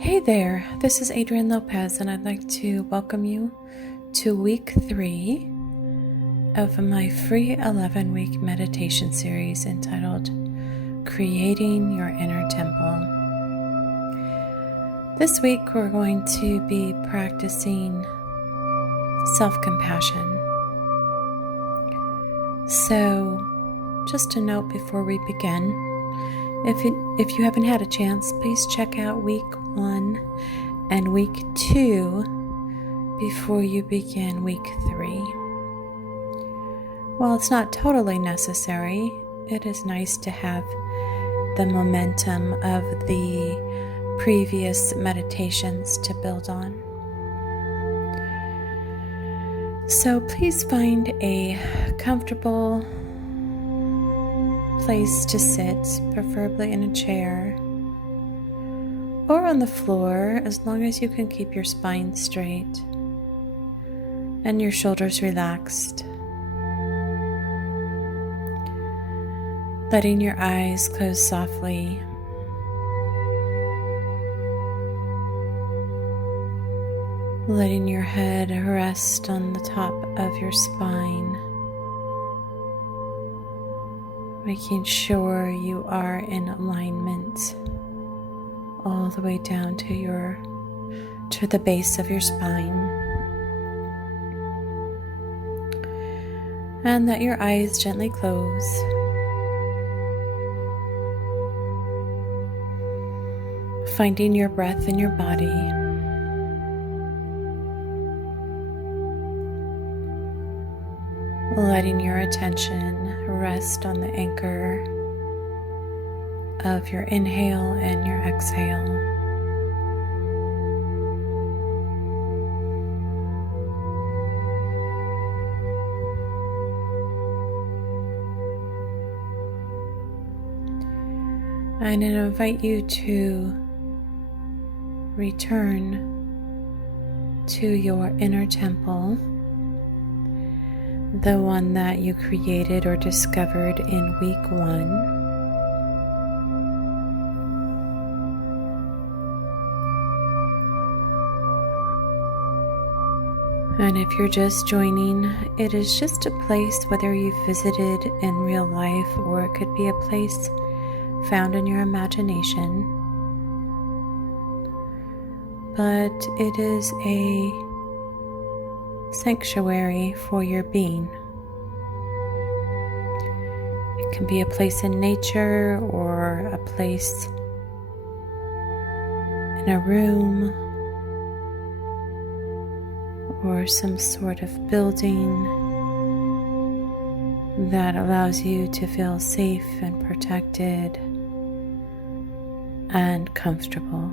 Hey there, this is Adrienne Lopez, and I'd like to welcome you to week 3 of my free 11-week meditation series entitled Creating Your Inner Temple. This week we're going to be practicing self-compassion. So, just a note before we begin, if you haven't had a chance, please check out week 1 and week 2 before you begin week 3. While it's not totally necessary, it is nice to have the momentum of the previous meditations to build on. So please find a comfortable place to sit, preferably in a chair or on the floor, as long as you can keep your spine straight and your shoulders relaxed. Letting your eyes close softly. Letting your head rest on the top of your spine. Making sure you are in alignment all the way down to the base of your spine. And let your eyes gently close. Finding your breath in your body. Letting your attention rest on the anchor of your inhale and your exhale. And I invite you to return to your inner temple, the one that you created or discovered in week 1. And if you're just joining, it is just a place, whether you visited in real life or it could be a place found in your imagination. But it is a sanctuary for your being. It can be a place in nature or a place in a room or some sort of building that allows you to feel safe and protected and comfortable.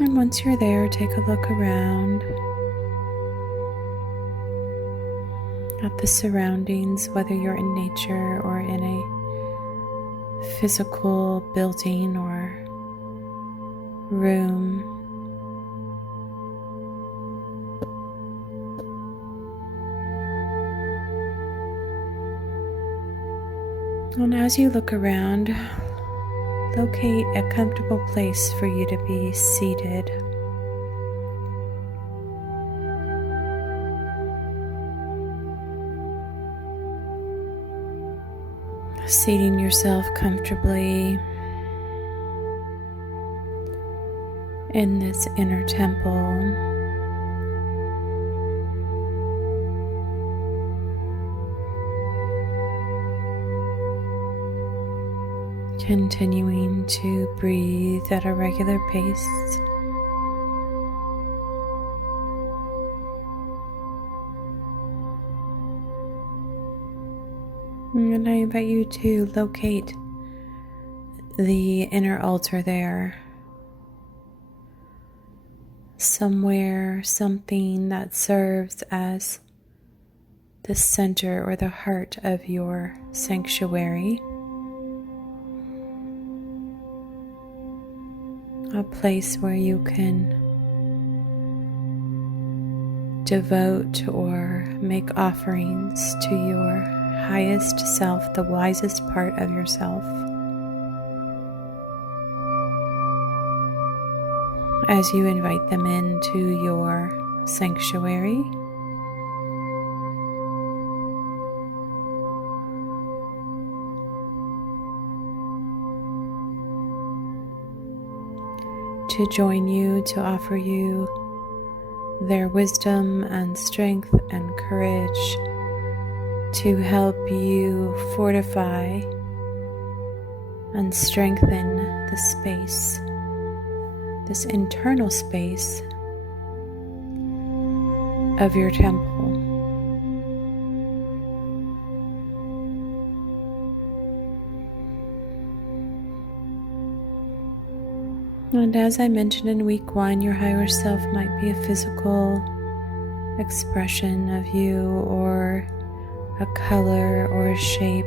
And once you're there, take a look around at the surroundings, whether you're in nature or in a physical building or room. And as you look around, locate a comfortable place for you to be seated. Seating yourself comfortably in this inner temple. Continuing to breathe at a regular pace. And I invite you to locate the inner altar there. Somewhere, something that serves as the center or the heart of your sanctuary. A place where you can devote or make offerings to your highest self, the wisest part of yourself. As you invite them into your sanctuary, to join you, to offer you their wisdom and strength and courage to help you fortify and strengthen the space, this internal space of your temple. And as I mentioned in week 1, your higher self might be a physical expression of you, or a color or a shape,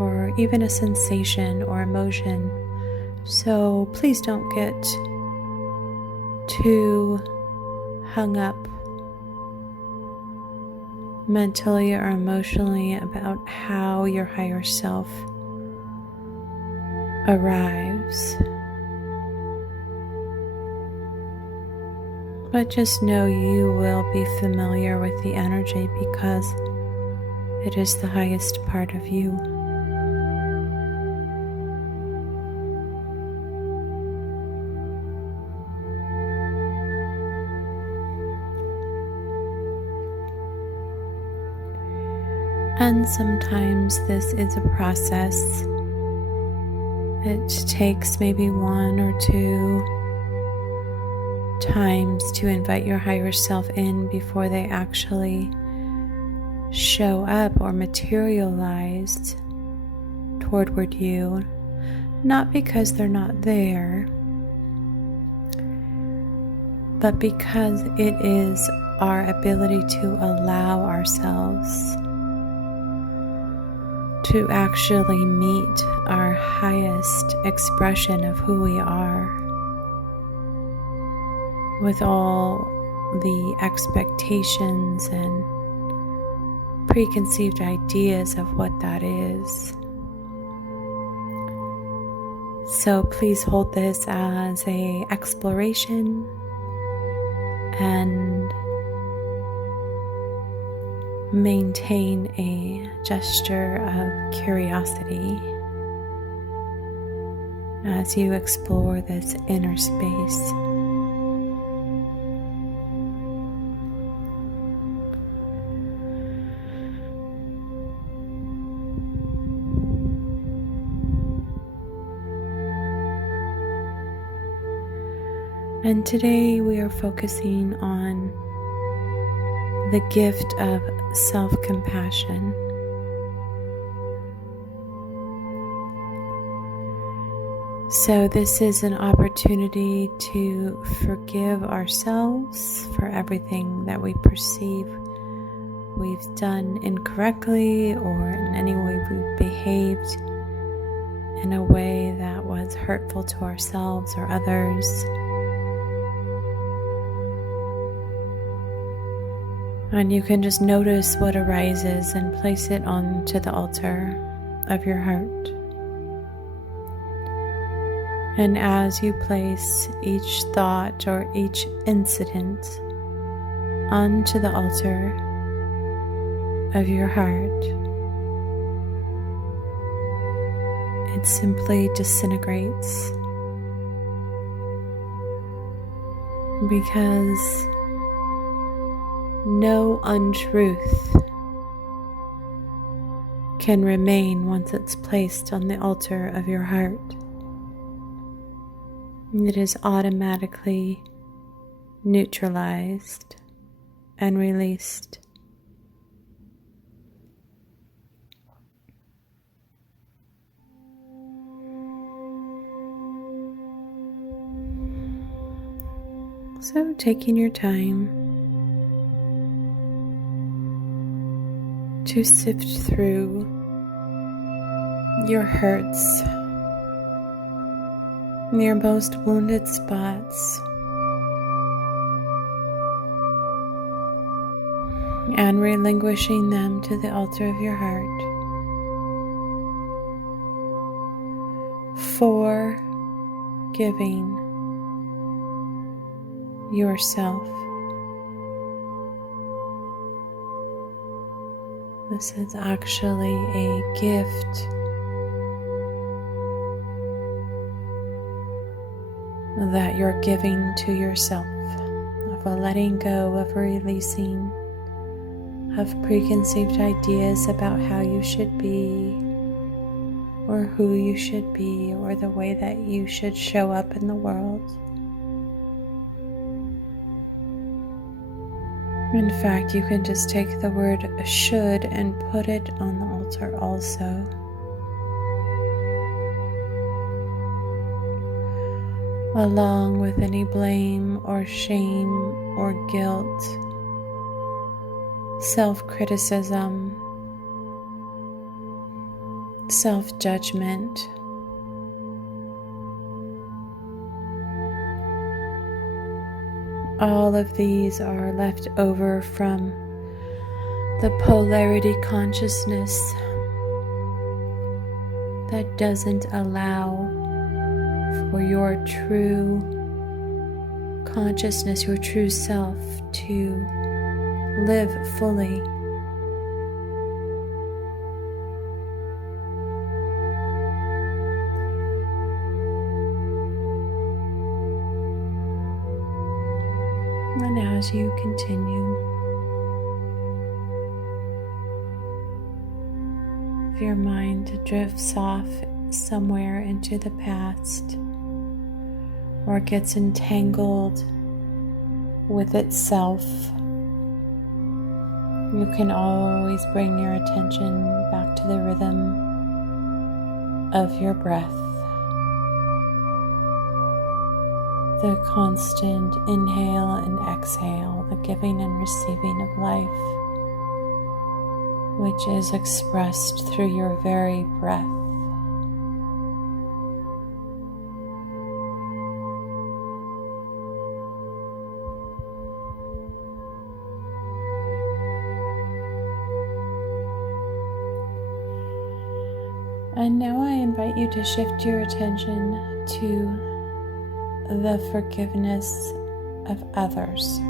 or even a sensation or emotion. So please don't get too hung up mentally or emotionally about how your higher self arrives. But just know you will be familiar with the energy because it is the highest part of you. And sometimes this is a process. It takes maybe 1 or 2 times to invite your higher self in before they actually show up or materialize toward you. Not because they're not there, but because it is our ability to allow ourselves to actually meet our highest expression of who we are, with all the expectations and preconceived ideas of what that is. So please hold this as an exploration and maintain a gesture of curiosity as you explore this inner space. And today we are focusing on the gift of self-compassion. So this is an opportunity to forgive ourselves for everything that we perceive we've done incorrectly, or in any way we've behaved in a way that was hurtful to ourselves or others. And you can just notice what arises and place it onto the altar of your heart. And as you place each thought or each incident onto the altar of your heart, it simply disintegrates, because no untruth can remain once it's placed on the altar of your heart. It is automatically neutralized and released. So taking your time to sift through your hurts, your most wounded spots, relinquishing them to the altar of your heart. forgiving yourself. This is actually a gift that you're giving to yourself, of a letting go, of a releasing of preconceived ideas about how you should be, or who you should be, or the way that you should show up in the world. In fact, you can just take the word should and put it on the altar also. Along with any blame or shame or guilt, self-criticism, self-judgment, all of these are left over from the polarity consciousness that doesn't allow for your true consciousness, your true self, to live fully. And as you continue, if your mind drifts off somewhere into the past, or gets entangled with itself, you can always bring your attention back to the rhythm of your breath, the constant inhale and exhale, the giving and receiving of life, which is expressed through your very breath. And now I invite you to shift your attention to the forgiveness of others.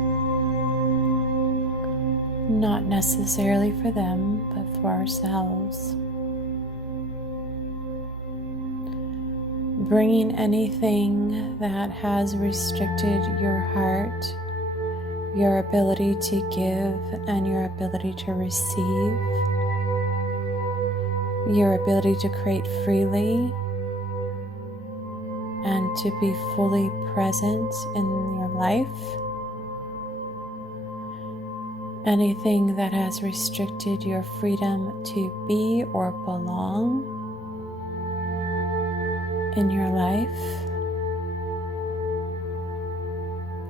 Not necessarily for them, but for ourselves. Bringing anything that has restricted your heart, your ability to give, and your ability to receive, your ability to create freely and to be fully present in your life. Anything that has restricted your freedom to be or belong in your life,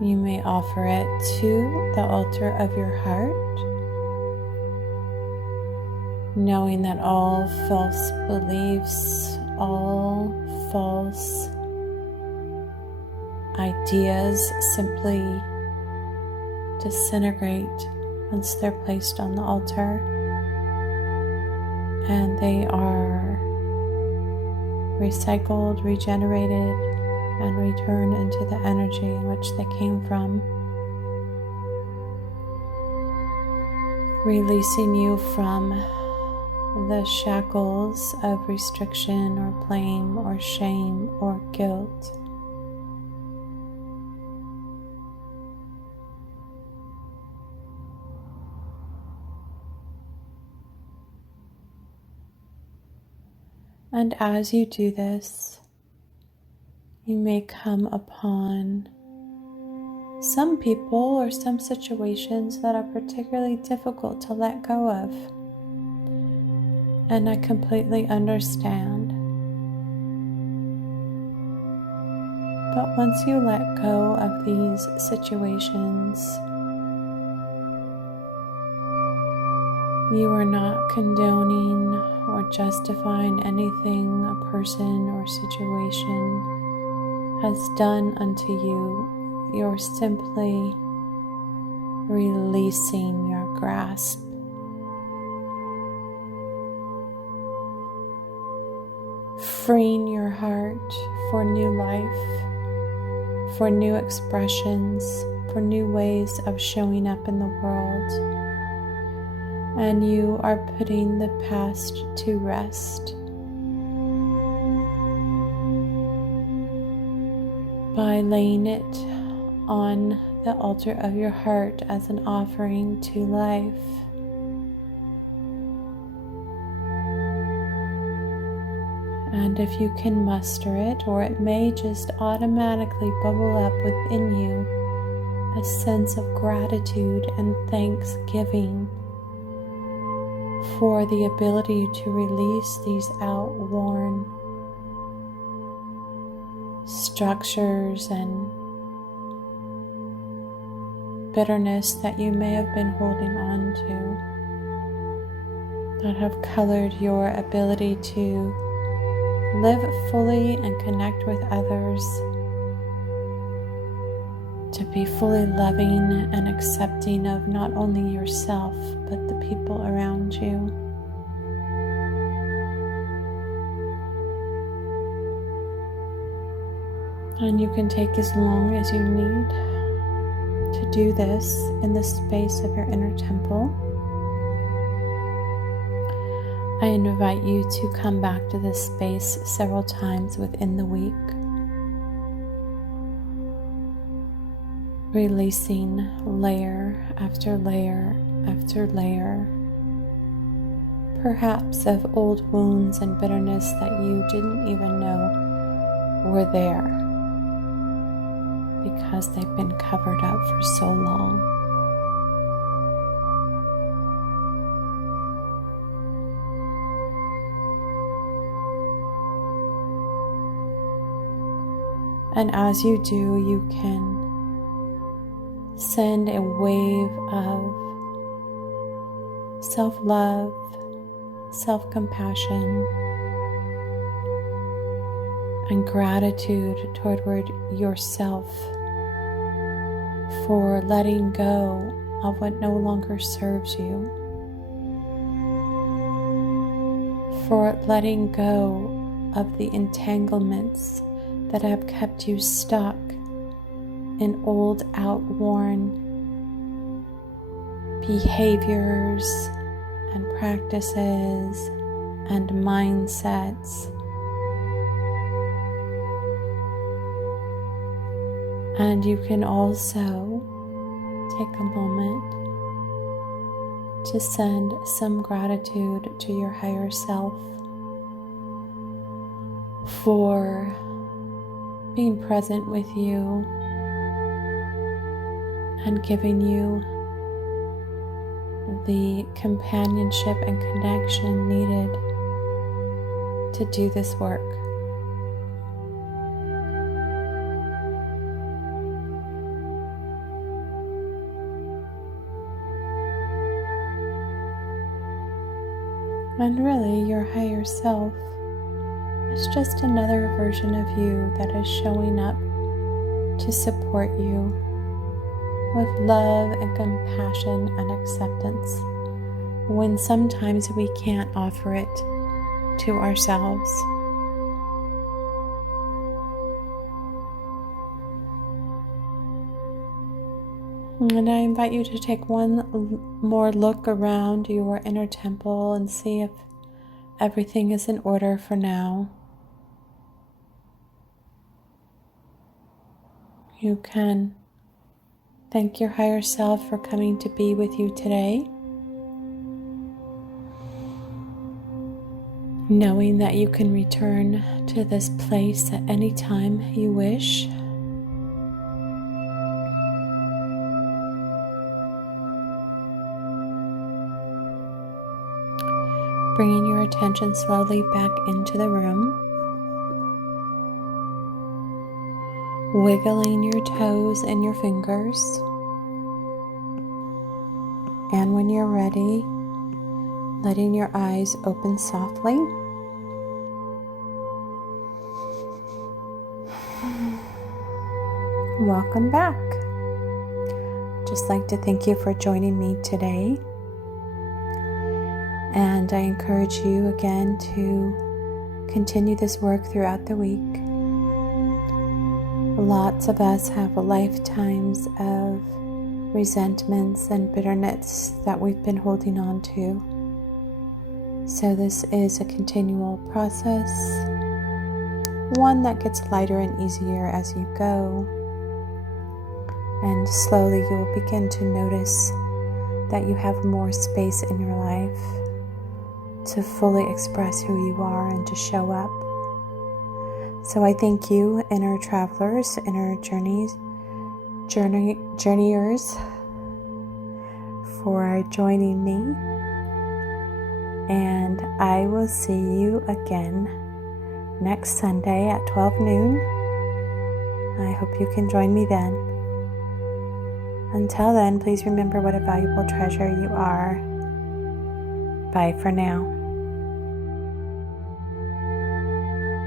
you may offer it to the altar of your heart, knowing that all false beliefs, all false ideas simply disintegrate once they're placed on the altar, and they are recycled, regenerated, and return into the energy in which they came from, releasing you from the shackles of restriction or blame or shame or guilt. And as you do this, you may come upon some people or some situations that are particularly difficult to let go of. And I completely understand. But once you let go of these situations, you are not condoning or justifying anything a person or situation has done unto you. You're simply releasing your grasp freeing your heart for new life, for new expressions, for new ways of showing up in the world. And you are putting the past to rest by laying it on the altar of your heart as an offering to life. And if you can muster it, or it may just automatically bubble up within you, a sense of gratitude and thanksgiving for the ability to release these outworn structures and bitterness that you may have been holding on to, that have colored your ability to live fully and connect with others, to be fully loving and accepting of not only yourself, but the people around you. And you can take as long as you need to do this in the space of your inner temple. I invite you to come back to this space several times within the week, releasing layer after layer after layer, perhaps of old wounds and bitterness that you didn't even know were there because they've been covered up for so long. And as you do, you can send a wave of self-love, self-compassion, and gratitude toward yourself for letting go of what no longer serves you, for letting go of the entanglements that have kept you stuck in old, outworn behaviors and practices and mindsets. And you can also take a moment to send some gratitude to your higher self for being present with you and giving you the companionship and connection needed to do this work. And really, your higher self is just another version of you that is showing up to support you with love and compassion and acceptance when sometimes we can't offer it to ourselves. And I invite you to take one more look around your inner temple and see if everything is in order for now. You can thank your higher self for coming to be with you today, knowing that you can return to this place at any time you wish. Bringing your attention slowly back into the room, wiggling your toes and your fingers, and when you're ready, letting your eyes open softly. Welcome back. I'd just like to thank you for joining me today. And I encourage you again to continue this work throughout the week. Lots of us have lifetimes of resentments and bitterness that we've been holding on to. So this is a continual process, one that gets lighter and easier as you go. And slowly you will begin to notice that you have more space in your life to fully express who you are and to show up. So I thank you, inner travelers, inner journeyers, for joining me. And I will see you again next Sunday at 12 noon. I hope you can join me then. Until then, please remember what a valuable treasure you are. Bye for now.